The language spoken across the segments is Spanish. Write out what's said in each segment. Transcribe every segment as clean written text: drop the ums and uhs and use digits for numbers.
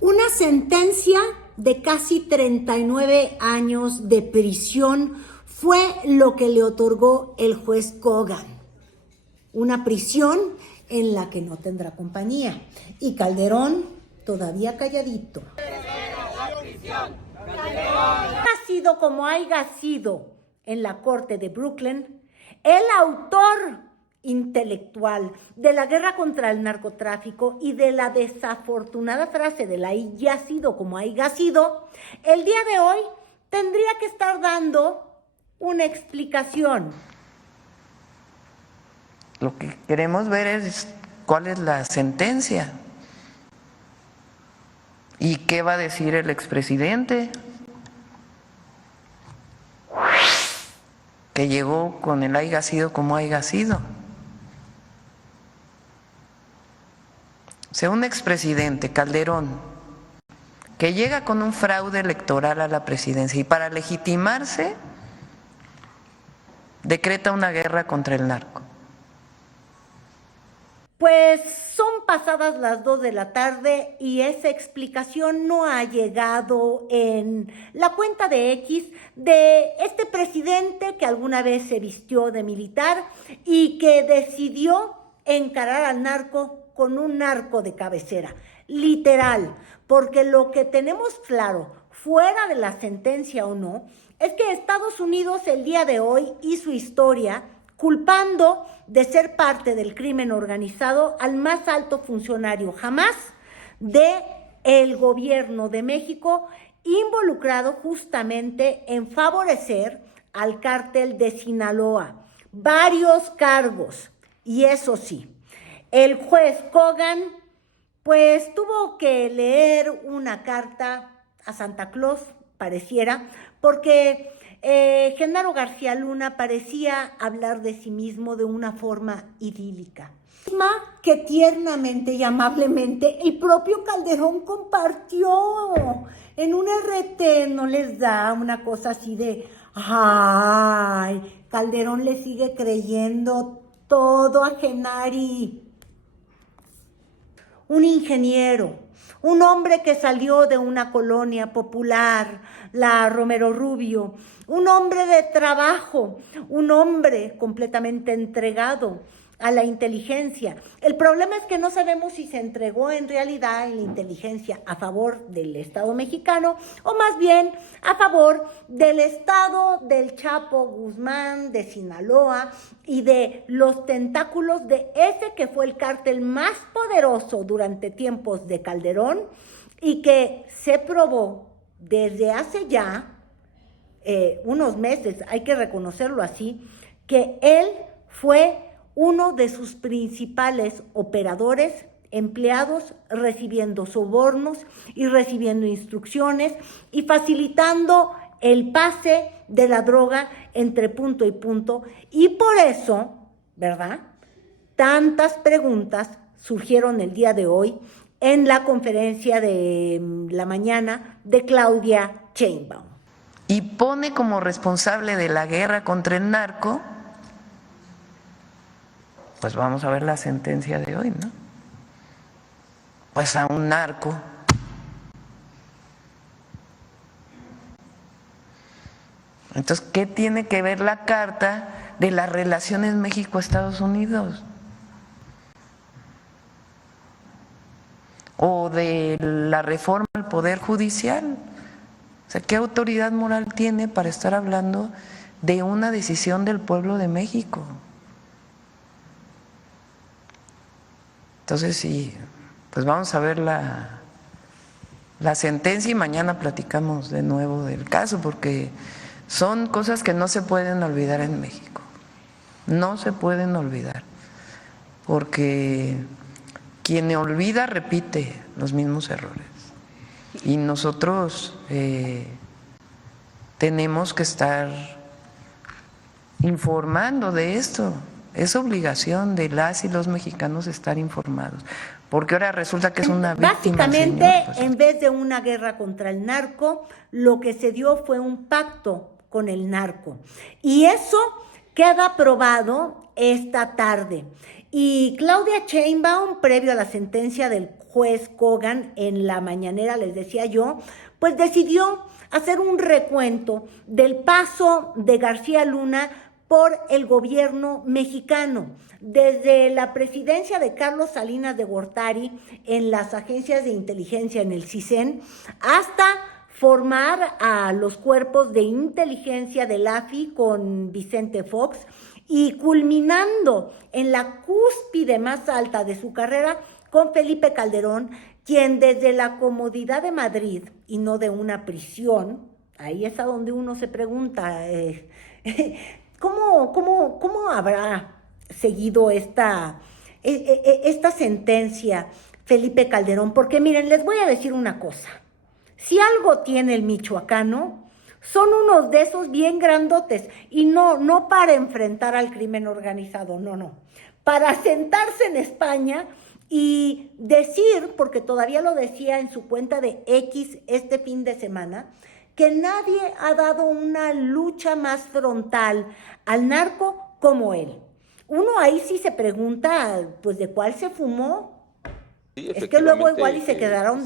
Una sentencia de casi 39 años de prisión fue lo que le otorgó el juez Kogan. Una prisión en la que no tendrá compañía. Y Calderón todavía calladito. Ha sido como haya sido en la corte de Brooklyn, el autor intelectual de la guerra contra el narcotráfico y de la desafortunada frase de la haya sido como haya sido, el día de hoy tendría que estar dando una explicación. Lo que queremos ver es cuál es la sentencia y qué va a decir el expresidente que llegó con el haya sido como haya sido. O sea, un expresidente, Calderón, que llega con un fraude electoral a la presidencia y para legitimarse decreta una guerra contra el narco. Pues son pasadas las 2 de la tarde y esa explicación no ha llegado en la cuenta de X de este presidente que alguna vez se vistió de militar y que decidió encarar al narco con un narco de cabecera, literal, porque lo que tenemos claro, fuera de la sentencia o no, es que Estados Unidos el día de hoy hizo historia culpando de ser parte del crimen organizado al más alto funcionario jamás del gobierno de México, involucrado justamente en favorecer al cártel de Sinaloa. Varios cargos, y eso sí, el juez Kogan pues tuvo que leer una carta a Santa Claus, pareciera, porque Genaro García Luna parecía hablar de sí mismo de una forma idílica. Que tiernamente y amablemente el propio Calderón compartió en un RT. No les da una cosa así de, ay, Calderón le sigue creyendo todo a Genari. Un ingeniero, un hombre que salió de una colonia popular, la Romero Rubio, un hombre de trabajo, un hombre completamente entregado a la inteligencia. El problema es que no sabemos si se entregó en realidad en la inteligencia a favor del Estado mexicano o más bien a favor del Estado del Chapo Guzmán, de Sinaloa y de los tentáculos de ese que fue el cártel más poderoso durante tiempos de Calderón y que se probó desde hace ya unos meses, hay que reconocerlo así, que él fue uno de sus principales operadores, empleados, recibiendo sobornos y recibiendo instrucciones y facilitando el pase de la droga entre punto y punto. Y por eso, ¿verdad?, tantas preguntas surgieron el día de hoy en la conferencia de la mañana de Claudia Sheinbaum. Y pone como responsable de la guerra contra el narco, pues vamos a ver la sentencia de hoy, ¿no? Pues a un narco. Entonces, ¿qué tiene que ver la carta de las relaciones México-Estados Unidos? O de la reforma al Poder Judicial. O sea, ¿qué autoridad moral tiene para estar hablando de una decisión del pueblo de México? Entonces, sí, pues vamos a ver la sentencia y mañana platicamos de nuevo del caso, porque son cosas que no se pueden olvidar en México, no se pueden olvidar, porque quien olvida repite los mismos errores y nosotros tenemos que estar informando de esto. Es obligación de las y los mexicanos estar informados, porque ahora resulta que es una víctima. Básicamente, señor, pues, en vez de una guerra contra el narco, lo que se dio fue un pacto con el narco. Y eso queda probado esta tarde. Y Claudia Sheinbaum, previo a la sentencia del juez Kogan en la mañanera, les decía yo, pues decidió hacer un recuento del paso de García Luna por el gobierno mexicano, desde la presidencia de Carlos Salinas de Gortari en las agencias de inteligencia en el CISEN, hasta formar a los cuerpos de inteligencia del AFI con Vicente Fox y culminando en la cúspide más alta de su carrera con Felipe Calderón, quien desde la comodidad de Madrid y no de una prisión, ahí es a donde uno se pregunta, ¿cómo habrá seguido esta sentencia Felipe Calderón? Porque miren, les voy a decir una cosa. Si algo tiene el michoacano, son unos de esos bien grandotes, y no para enfrentar al crimen organizado, no, para sentarse en España y decir, porque todavía lo decía en su cuenta de X este fin de semana, que nadie ha dado una lucha más frontal al narco como él. Uno ahí sí se pregunta, pues, ¿de cuál se fumó? Sí, Es que luego efectivamente, igual y se quedaron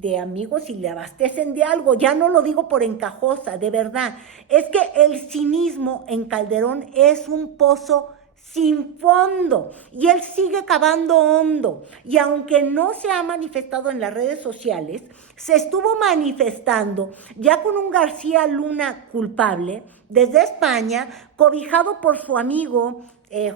de amigos y le abastecen de algo. Ya no lo digo por encajosa, de verdad. Es que el cinismo en Calderón es un pozo sin fondo y él sigue cavando hondo. Y aunque no se ha manifestado en las redes sociales, se estuvo manifestando ya con un García Luna culpable desde España, cobijado por su amigo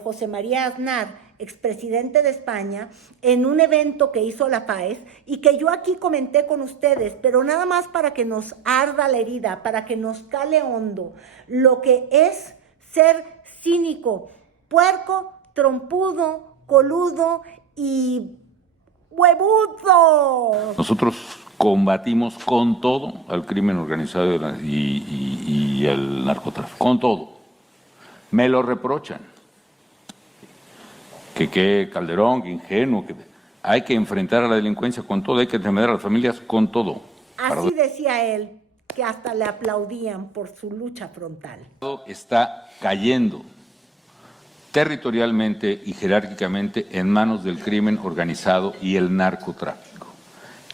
José María Aznar, expresidente de España, en un evento que hizo La Páez y que yo aquí comenté con ustedes, pero nada más para que nos arda la herida, para que nos cale hondo lo que es ser cínico, puerco, trompudo, coludo y huevudo. Nosotros combatimos con todo al crimen organizado y al narcotráfico, con todo. Me lo reprochan. Que Calderón, que ingenuo, que hay que enfrentar a la delincuencia con todo, hay que defender a las familias con todo. Así decía él, que hasta le aplaudían por su lucha frontal. Está cayendo territorialmente y jerárquicamente en manos del crimen organizado y el narcotráfico,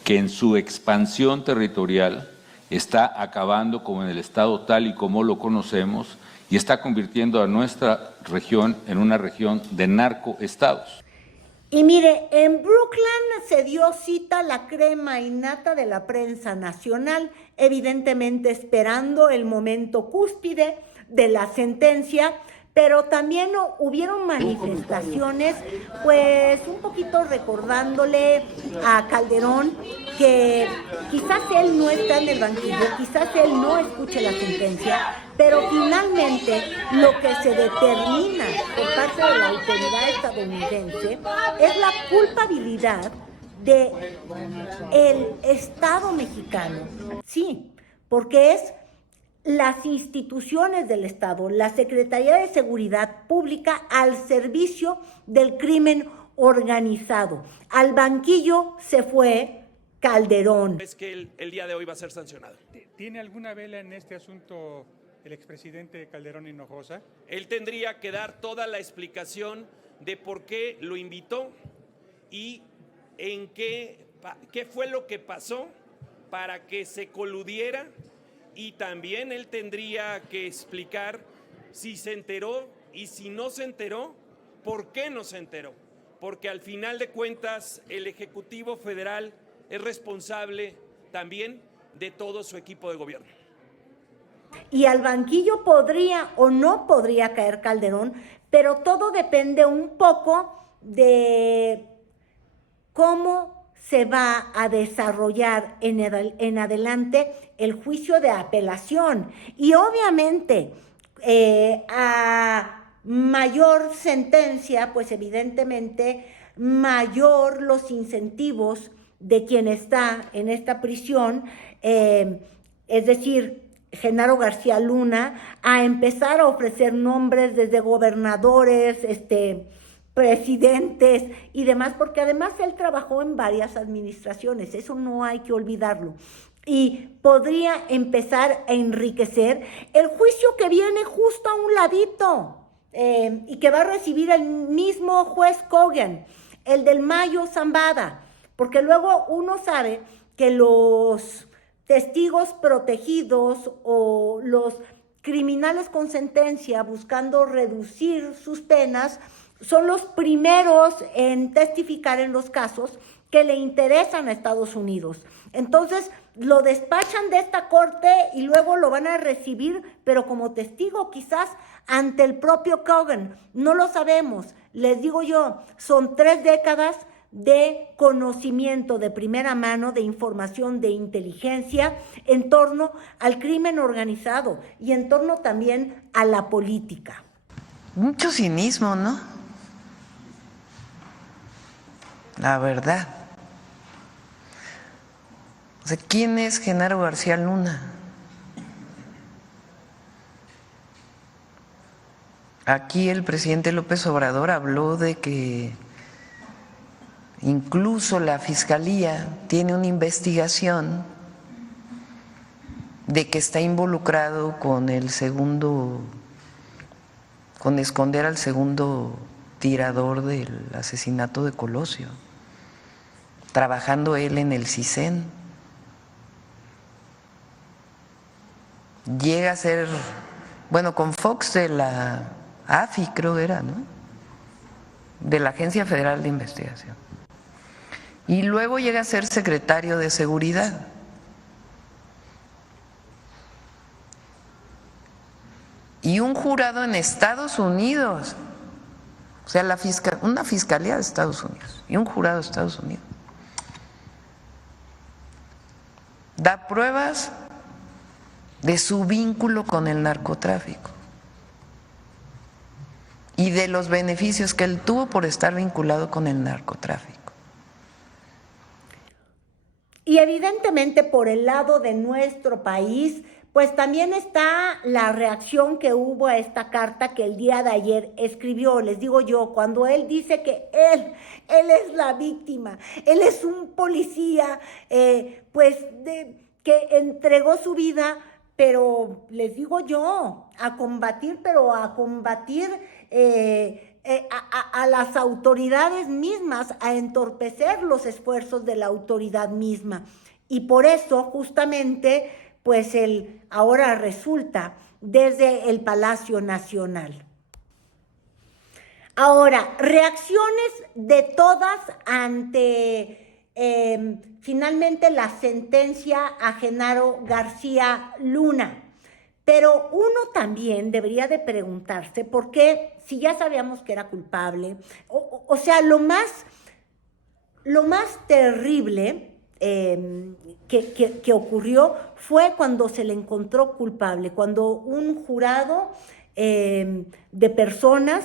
que en su expansión territorial está acabando como en el Estado tal y como lo conocemos y está convirtiendo a nuestra región en una región de narcoestados. Y mire, en Brooklyn se dio cita la crema innata de la prensa nacional, evidentemente esperando el momento cúspide de la sentencia, pero también hubieron manifestaciones, pues un poquito recordándole a Calderón que quizás él no está en el banquillo, quizás él no escuche la sentencia, pero finalmente lo que se determina por parte de la autoridad estadounidense es la culpabilidad del Estado mexicano. Sí, porque es las instituciones del Estado, la Secretaría de Seguridad Pública al servicio del crimen organizado. Al banquillo se fue Calderón. Es que el día de hoy va a ser sancionado. ¿Tiene alguna vela en este asunto el expresidente Calderón Hinojosa? Él tendría que dar toda la explicación de por qué lo invitó y en qué fue lo que pasó para que se coludiera, y también él tendría que explicar si se enteró y si no se enteró, por qué no se enteró. Porque al final de cuentas el Ejecutivo Federal es responsable también de todo su equipo de gobierno. Y al banquillo podría o no podría caer Calderón, pero todo depende un poco de cómo se va a desarrollar en adelante el juicio de apelación. Y obviamente a mayor sentencia, pues evidentemente mayor los incentivos de quien está en esta prisión, es decir, Genaro García Luna, a empezar a ofrecer nombres desde gobernadores, presidentes y demás, porque además él trabajó en varias administraciones, eso no hay que olvidarlo, y podría empezar a enriquecer el juicio que viene justo a un ladito, y que va a recibir el mismo juez Kogan, el del Mayo Zambada, porque luego uno sabe que los testigos protegidos o los criminales con sentencia buscando reducir sus penas son los primeros en testificar en los casos que le interesan a Estados Unidos. Entonces, lo despachan de esta corte y luego lo van a recibir, pero como testigo quizás ante el propio Cogan. No lo sabemos. Les digo yo, son 3 décadas de conocimiento de primera mano, de información, de inteligencia en torno al crimen organizado y en torno también a la política. Mucho cinismo, ¿no? La verdad. O sea, ¿quién es Genaro García Luna? Aquí el presidente López Obrador habló de que incluso la Fiscalía tiene una investigación de que está involucrado con con esconder al segundo tirador del asesinato de Colosio, trabajando él en el CISEN. Llega a ser, bueno, con Fox de la AFI creo era, ¿no? De la Agencia Federal de Investigación. Y luego llega a ser secretario de Seguridad. Y un jurado en Estados Unidos, o sea, una fiscalía de Estados Unidos y un jurado de Estados Unidos, da pruebas de su vínculo con el narcotráfico y de los beneficios que él tuvo por estar vinculado con el narcotráfico. Y evidentemente por el lado de nuestro país, pues también está la reacción que hubo a esta carta que el día de ayer escribió. Les digo yo, cuando él dice que él es la víctima, él es un policía, que entregó su vida, pero les digo yo, a combatir a las autoridades mismas, a entorpecer los esfuerzos de la autoridad misma. Y por eso, justamente, pues ahora resulta desde el Palacio Nacional. Ahora, reacciones de todas ante finalmente la sentencia a Genaro García Luna. Pero uno también debería de preguntarse por qué, si ya sabíamos que era culpable, o sea, lo más terrible que ocurrió fue cuando se le encontró culpable, cuando un jurado de personas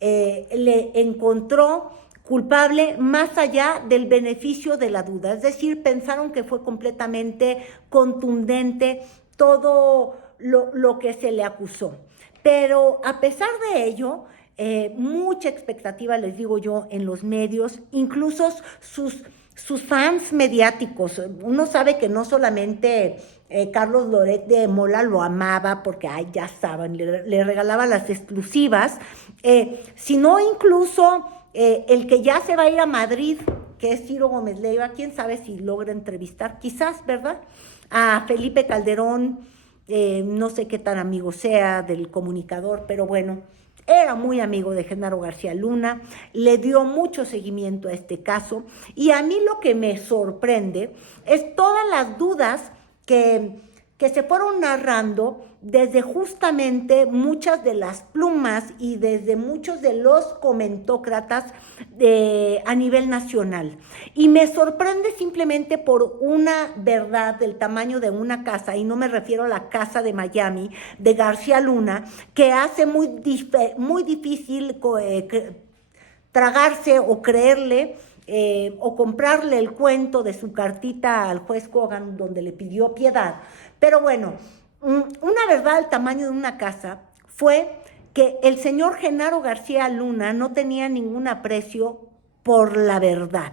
le encontró culpable más allá del beneficio de la duda. Es decir, pensaron que fue completamente contundente todo lo que se le acusó. Pero a pesar de ello, mucha expectativa, les digo yo, en los medios, incluso sus fans mediáticos. Uno sabe que no solamente Carlos Loret de Mola lo amaba porque, ya saben, le regalaba las exclusivas, sino incluso el que ya se va a ir a Madrid, que es Ciro Gómez Leiva, quién sabe si logra entrevistar, quizás, ¿verdad? A Felipe Calderón, no sé qué tan amigo sea del comunicador, pero bueno, era muy amigo de Genaro García Luna, le dio mucho seguimiento a este caso, y a mí lo que me sorprende es todas las dudas que se fueron narrando desde justamente muchas de las plumas y desde muchos de los comentócratas a nivel nacional. Y me sorprende simplemente por una verdad del tamaño de una casa, y no me refiero a la casa de Miami de García Luna, que hace muy difícil tragarse o creerle o comprarle el cuento de su cartita al juez Cogan donde le pidió piedad. Pero bueno, una verdad del tamaño de una casa fue que el señor Genaro García Luna no tenía ningún aprecio por la verdad.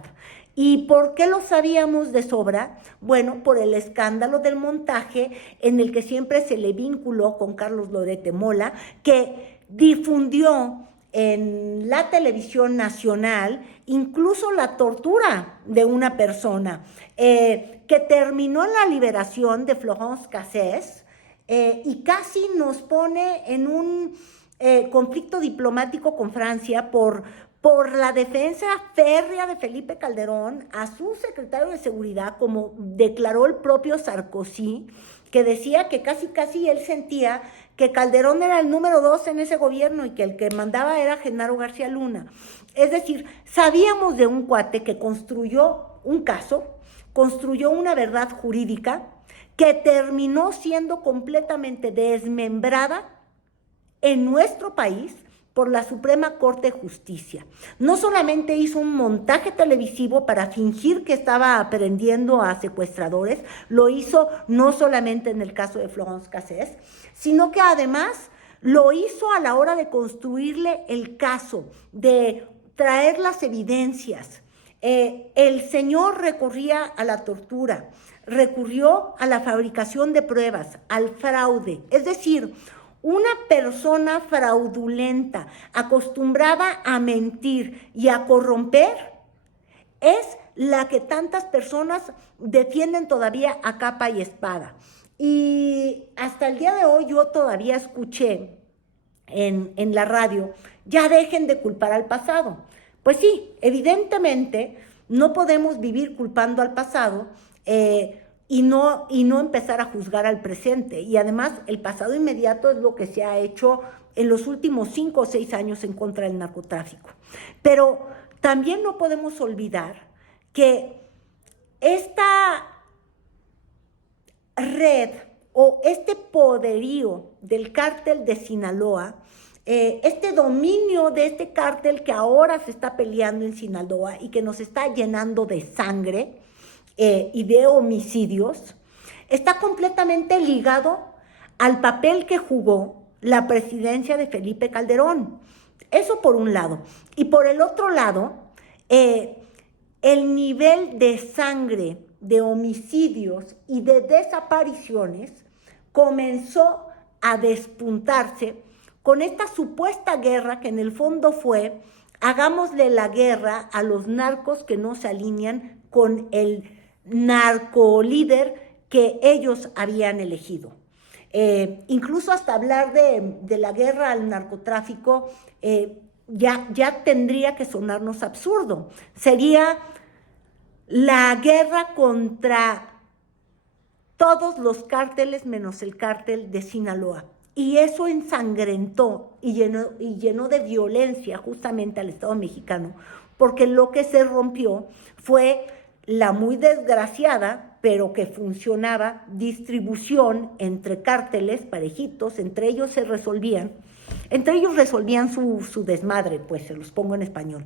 ¿Y por qué lo sabíamos de sobra? Bueno, por el escándalo del montaje en el que siempre se le vinculó con Carlos Loret de Mola, que difundió en la televisión nacional, incluso la tortura de una persona, que terminó en la liberación de Florence Cassés, y casi nos pone en un conflicto diplomático con Francia por la defensa férrea de Felipe Calderón a su secretario de Seguridad, como declaró el propio Sarkozy, que decía que casi él sentía que Calderón era el número 2 en ese gobierno y que el que mandaba era Genaro García Luna. Es decir, sabíamos de un cuate que construyó un caso, construyó una verdad jurídica que terminó siendo completamente desmembrada en nuestro país por la Suprema Corte de Justicia. No solamente hizo un montaje televisivo para fingir que estaba aprendiendo a secuestradores, lo hizo no solamente en el caso de Florence Cassés, sino que además lo hizo a la hora de construirle el caso, de traer las evidencias. El señor recurría a la tortura, recurrió a la fabricación de pruebas, al fraude, es decir, una persona fraudulenta, acostumbrada a mentir y a corromper, es la que tantas personas defienden todavía a capa y espada. Y hasta el día de hoy yo todavía escuché en la radio, ya dejen de culpar al pasado. Pues sí, evidentemente no podemos vivir culpando al pasado, y no empezar a juzgar al presente. Y además, el pasado inmediato es lo que se ha hecho en los últimos 5 o 6 años en contra del narcotráfico. Pero también no podemos olvidar que esta red o este poderío del cártel de Sinaloa, este dominio de este cártel que ahora se está peleando en Sinaloa y que nos está llenando de sangre, y de homicidios, está completamente ligado al papel que jugó la presidencia de Felipe Calderón. Eso por un lado. Y por el otro lado, el nivel de sangre, de homicidios y de desapariciones comenzó a despuntarse con esta supuesta guerra que en el fondo fue: hagámosle la guerra a los narcos que no se alinean con el narcolíder que ellos habían elegido. Incluso hasta hablar de la guerra al narcotráfico ya tendría que sonarnos absurdo. Sería la guerra contra todos los cárteles menos el cártel de Sinaloa. Y eso ensangrentó y llenó de violencia justamente al Estado mexicano, porque lo que se rompió fue la muy desgraciada, pero que funcionaba, distribución entre cárteles parejitos, entre ellos resolvían su desmadre, pues se los pongo en español.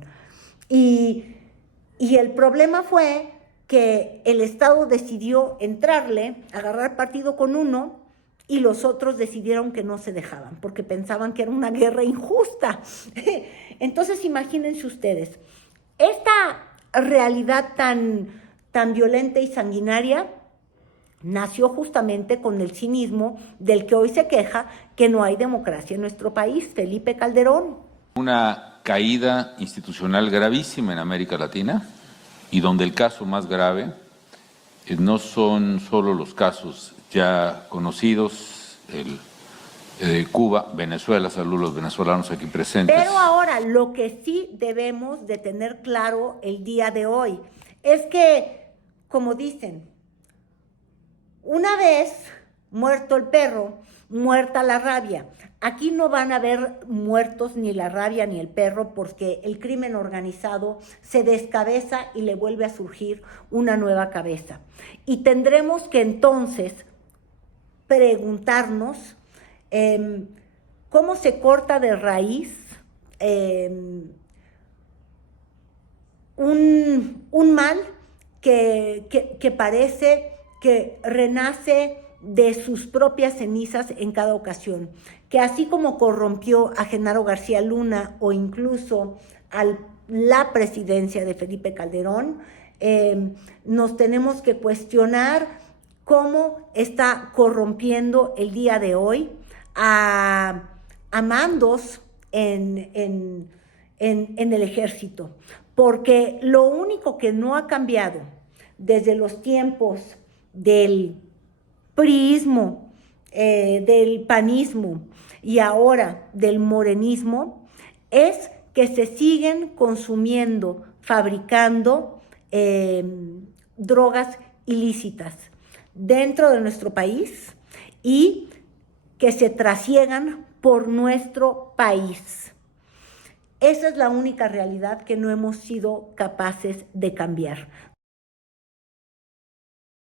Y el problema fue que el Estado decidió entrarle, agarrar partido con uno, y los otros decidieron que no se dejaban, porque pensaban que era una guerra injusta. Entonces, imagínense ustedes, esta realidad tan violenta y sanguinaria nació justamente con el cinismo del que hoy se queja que no hay democracia en nuestro país, Felipe Calderón. Una caída institucional gravísima en América Latina, y donde el caso más grave no son solo los casos ya conocidos, Cuba, Venezuela, saludos a los venezolanos aquí presentes. Pero ahora lo que sí debemos de tener claro el día de hoy es que, como dicen, una vez muerto el perro, muerta la rabia. Aquí no van a haber muertos ni la rabia ni el perro, porque el crimen organizado se descabeza y le vuelve a surgir una nueva cabeza. Y tendremos que entonces preguntarnos cómo se corta de raíz un mal que parece que renace de sus propias cenizas en cada ocasión, que así como corrompió a Genaro García Luna o incluso a la presidencia de Felipe Calderón, nos tenemos que cuestionar cómo está corrompiendo el día de hoy a mandos en el ejército, porque lo único que no ha cambiado desde los tiempos del priismo, del panismo y ahora del morenismo, es que se siguen consumiendo, fabricando drogas ilícitas dentro de nuestro país y que se trasiegan por nuestro país. Esa es la única realidad que no hemos sido capaces de cambiar.